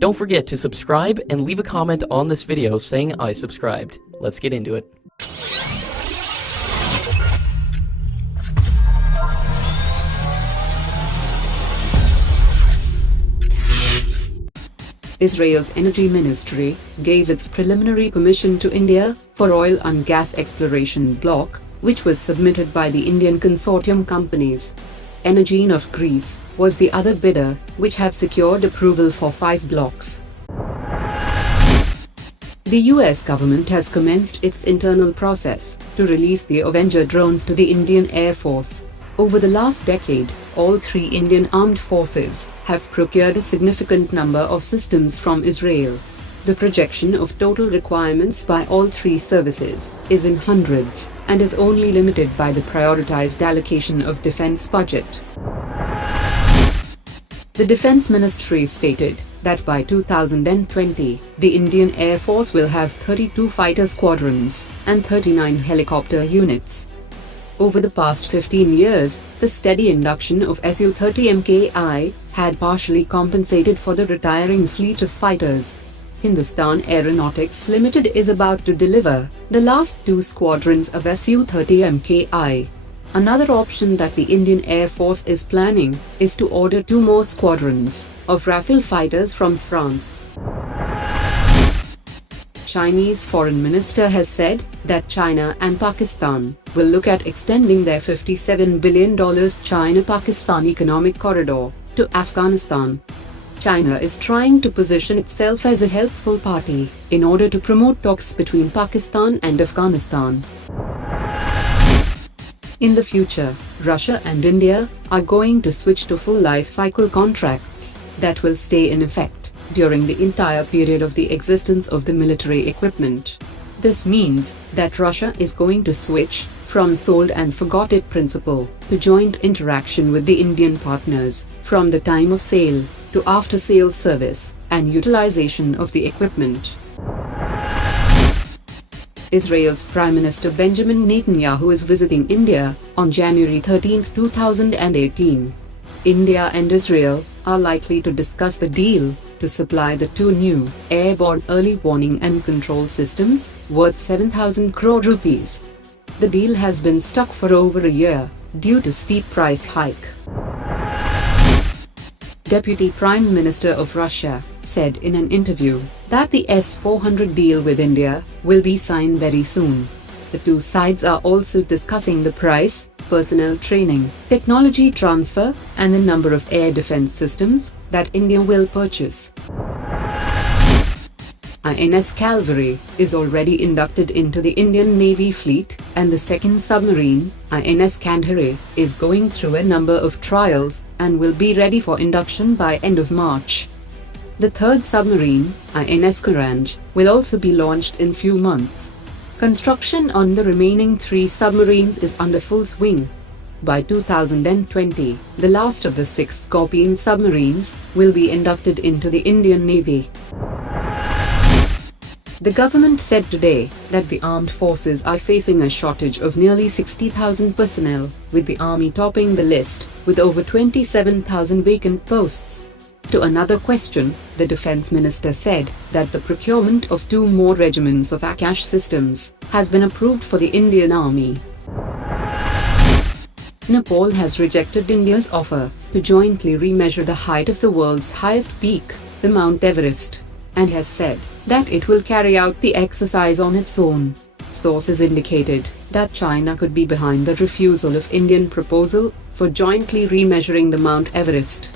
Don't forget to subscribe and leave a comment on this video saying I subscribed. Let's get into it. Israel's Energy Ministry gave its preliminary permission to India for oil and gas exploration block, which was submitted by the Indian consortium companies. Energy of Greece was the other bidder, which have secured approval for 5 blocks. The US government has commenced its internal process to release the Avenger drones to the Indian Air Force. Over the last decade, all 3 Indian armed forces have procured a significant number of systems from Israel. The projection of total requirements by all 3 services is in hundreds and is only limited by the prioritized allocation of defense budget. The Defense Ministry stated that by 2020, the Indian Air Force will have 32 fighter squadrons and 39 helicopter units. Over the past 15 years, the steady induction of Su-30 Mki had partially compensated for the retiring fleet of fighters. Hindustan Aeronautics Limited is about to deliver the last 2 squadrons of Su-30 Mki. Another option that the Indian Air Force is planning is to order 2 more squadrons of Rafale fighters from France. Chinese Foreign Minister has said that China and Pakistan will look at extending their $57 billion China-Pakistan economic corridor to Afghanistan. China is trying to position itself as a helpful party in order to promote talks between Pakistan and Afghanistan. In the future, Russia and India are going to switch to full life cycle contracts that will stay in effect during the entire period of the existence of the military equipment. This means that Russia is going to switch from sold and forgot it principle to joint interaction with the Indian partners from the time of sale to after-sale service and utilization of the equipment. Israel's Prime Minister Benjamin Netanyahu is visiting India on January 13, 2018. India and Israel are likely to discuss the deal to supply the 2 new airborne early warning and control systems worth 7,000 crore rupees. The deal has been stuck for over a year due to steep price hike. Deputy Prime Minister of Russia said in an interview that the S400 deal with India will be signed very soon. The 2 sides are also discussing the price, personnel training, technology transfer, and the number of air defense systems that India will purchase. INS Kalvari is already inducted into the Indian Navy fleet, and the second submarine, INS Kandheri, is going through a number of trials and will be ready for induction by end of March. The third submarine, INS Karanj, will also be launched in few months. Construction on the remaining 3 submarines is under full swing. By 2020, the last of the 6 Scorpenes submarines will be inducted into the Indian Navy. The government said today that the armed forces are facing a shortage of nearly 60,000 personnel, with the army topping the list with over 27,000 vacant posts. To another question, the defense minister said that the procurement of 2 more regiments of AWACS systems has been approved for the Indian Army. Nepal has rejected India's offer to jointly remeasure the height of the world's highest peak, the Mount Everest, and has said that it will carry out the exercise on its own. Sources indicated that China could be behind the refusal of Indian proposal for jointly remeasuring the Mount Everest.